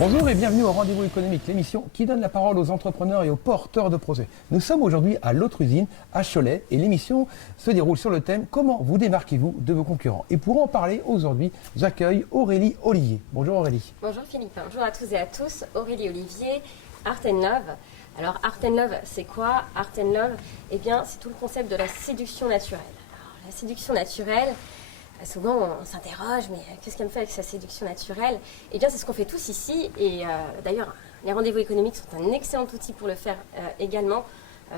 Bonjour et bienvenue au Rendez-vous économique, l'émission qui donne la parole aux entrepreneurs et aux porteurs de projets. Nous sommes aujourd'hui à l'autre usine, à Cholet, et l'émission se déroule sur le thème « Comment vous démarquez-vous de vos concurrents ?» Et pour en parler aujourd'hui, j'accueille Aurélie Olivier. Bonjour Aurélie. Bonjour Philippe, bonjour à tous et à tous. Aurélie Olivier, Art & Love. Alors Art & Love, c'est quoi? Art & Love, eh bien c'est tout le concept de la séduction naturelle. Alors, la séduction naturelle, souvent on s'interroge, mais qu'est-ce qu'elle me fait avec sa séduction naturelle? Eh bien c'est ce qu'on fait tous ici, et d'ailleurs les rendez-vous économiques sont un excellent outil pour le faire également,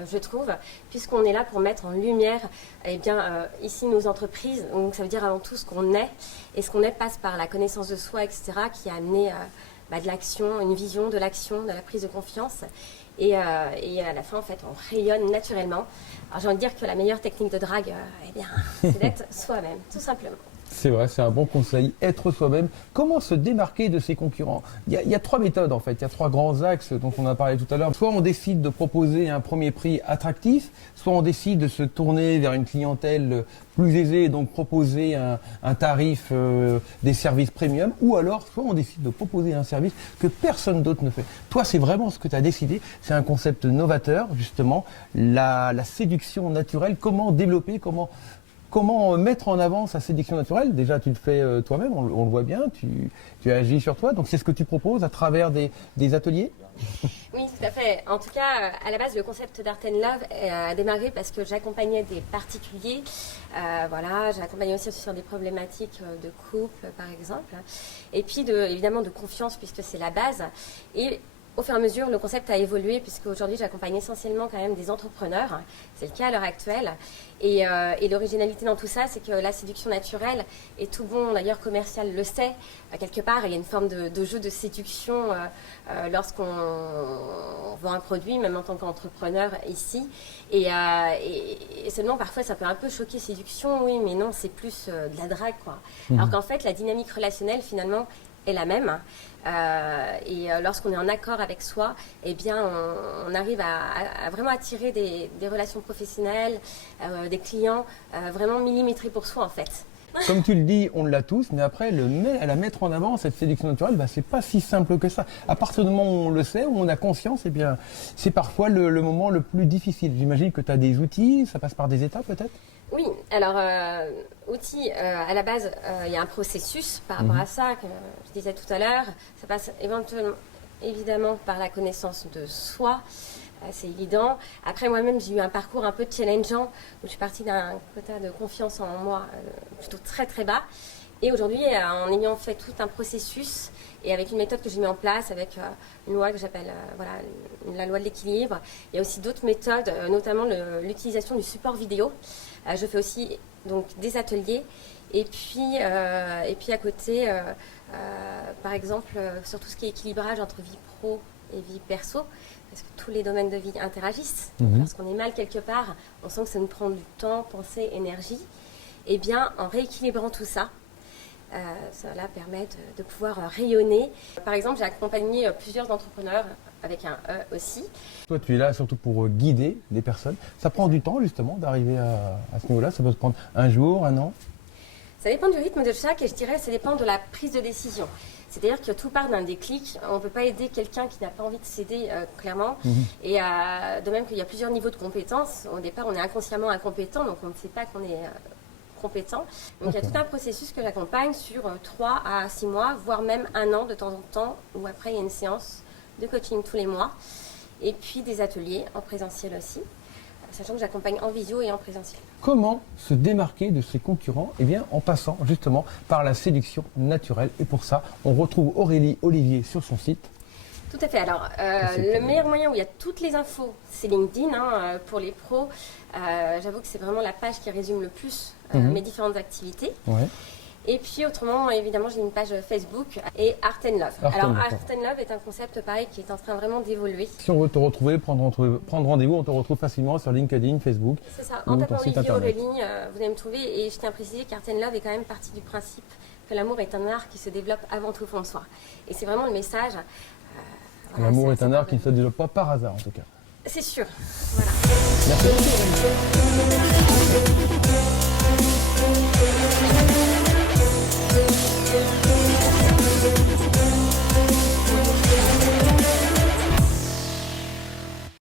je trouve, puisqu'on est là pour mettre en lumière eh bien, ici nos entreprises. Donc ça veut dire avant tout ce qu'on est, et ce qu'on est passe par la connaissance de soi, etc., qui a amené de l'action, une vision de l'action, de la prise de confiance. Et à la fin, en fait, on rayonne naturellement. Alors, j'ai envie de dire que la meilleure technique de drague, eh bien, c'est d'être soi-même, tout simplement. C'est vrai, c'est un bon conseil, être soi-même. Comment se démarquer de ses concurrents? Il y a trois méthodes en fait, il y a trois grands axes dont on a parlé tout à l'heure. Soit on décide de proposer un premier prix attractif, soit on décide de se tourner vers une clientèle plus aisée et donc proposer un tarif, des services premium, ou alors soit on décide de proposer un service que personne d'autre ne fait. Toi, c'est vraiment ce que tu as décidé, c'est un concept novateur justement, la séduction naturelle, comment développer, Comment mettre en avant sa séduction naturelle? Déjà, tu le fais toi-même, on le voit bien, tu agis sur toi. Donc, c'est ce que tu proposes à travers des ateliers? Oui, tout à fait. En tout cas, à la base, le concept d'Art & Love a démarré parce que j'accompagnais des particuliers. Voilà, j'accompagnais aussi sur des problématiques de couple, par exemple. Et puis, évidemment, de confiance, puisque c'est la base. Et au fur et à mesure, le concept a évolué, puisque aujourd'hui, j'accompagne essentiellement quand même des entrepreneurs. C'est le cas à l'heure actuelle. Et l'originalité dans tout ça, c'est que la séduction naturelle, et tout bon d'ailleurs commercial le sait, quelque part, il y a une forme de jeu de séduction lorsqu'on vend un produit, même en tant qu'entrepreneur ici. Et seulement parfois, ça peut un peu choquer séduction, oui, mais non, c'est plus de la drague, quoi. Alors qu'en fait, la dynamique relationnelle, finalement, est la même. Lorsqu'on est en accord avec soi, eh bien, on arrive à vraiment attirer des relations professionnelles, des clients vraiment millimétrés pour soi, en fait. Comme tu le dis, on l'a tous, mais après, la mettre en avant, cette séduction naturelle, c'est pas si simple que ça. À partir du moment où on le sait, où on a conscience, eh bien, c'est parfois le moment le plus difficile. J'imagine que tu as des outils, ça passe par des étapes peut-être? Oui, alors, outils, à la base, il y a un processus par rapport à ça, que je disais tout à l'heure. Ça passe évidemment par la connaissance de soi. C'est évident. Après, moi-même, j'ai eu un parcours un peu challengeant, où je suis partie d'un quota de confiance en moi plutôt très très bas. Et aujourd'hui, en ayant fait tout un processus et avec une méthode que j'ai mis en place, avec une loi que j'appelle la loi de l'équilibre, il y a aussi d'autres méthodes, notamment l'utilisation du support vidéo. Je fais aussi donc des ateliers. Et puis à côté, par exemple, sur tout ce qui est équilibrage entre vie pro et vie perso, parce que tous les domaines de vie interagissent. Lorsqu'on est mal quelque part, on sent que ça nous prend du temps, pensée, énergie. Et bien, en rééquilibrant tout ça, cela permet de pouvoir rayonner. Par exemple, j'ai accompagné plusieurs entrepreneurs avec un E aussi. Toi, tu es là surtout pour guider des personnes. Ça prend du temps justement d'arriver à ce niveau-là. Ça peut se prendre un jour, un an? Ça dépend du rythme de chaque, et je dirais que ça dépend de la prise de décision. C'est-à-dire que tout part d'un déclic. On ne peut pas aider quelqu'un qui n'a pas envie de s'aider, clairement. Et de même qu'il y a plusieurs niveaux de compétences. Au départ, on est inconsciemment incompétent, donc on ne sait pas qu'on est compétent. Donc il y a tout un processus que j'accompagne sur 3 à 6 mois, voire même un an de temps en temps, où après il y a une séance de coaching tous les mois. Et puis des ateliers en présentiel aussi, sachant que j'accompagne en visio et en présentiel. Comment se démarquer de ses concurrents? Eh bien, en passant justement par la séduction naturelle. Et pour ça, on retrouve Aurélie Olivier sur son site. Tout à fait. Alors, le meilleur moyen où il y a toutes les infos, c'est LinkedIn pour les pros. J'avoue que c'est vraiment la page qui résume le plus mes différentes activités. Ouais. Et puis autrement, évidemment, j'ai une page Facebook et Art & Love. Art & Love est un concept pareil qui est en train vraiment d'évoluer. Si on veut te retrouver, prendre rendez-vous, on te retrouve facilement sur LinkedIn, Facebook. C'est ça, en tapant Olivier Aurélie, vous allez me trouver. Et je tiens à préciser qu'Art & Love est quand même partie du principe que l'amour est un art qui se développe avant tout au fond de soi. Et c'est vraiment le message. L'amour est un art qui ne se développe pas par hasard en tout cas. C'est sûr. Voilà. Merci beaucoup.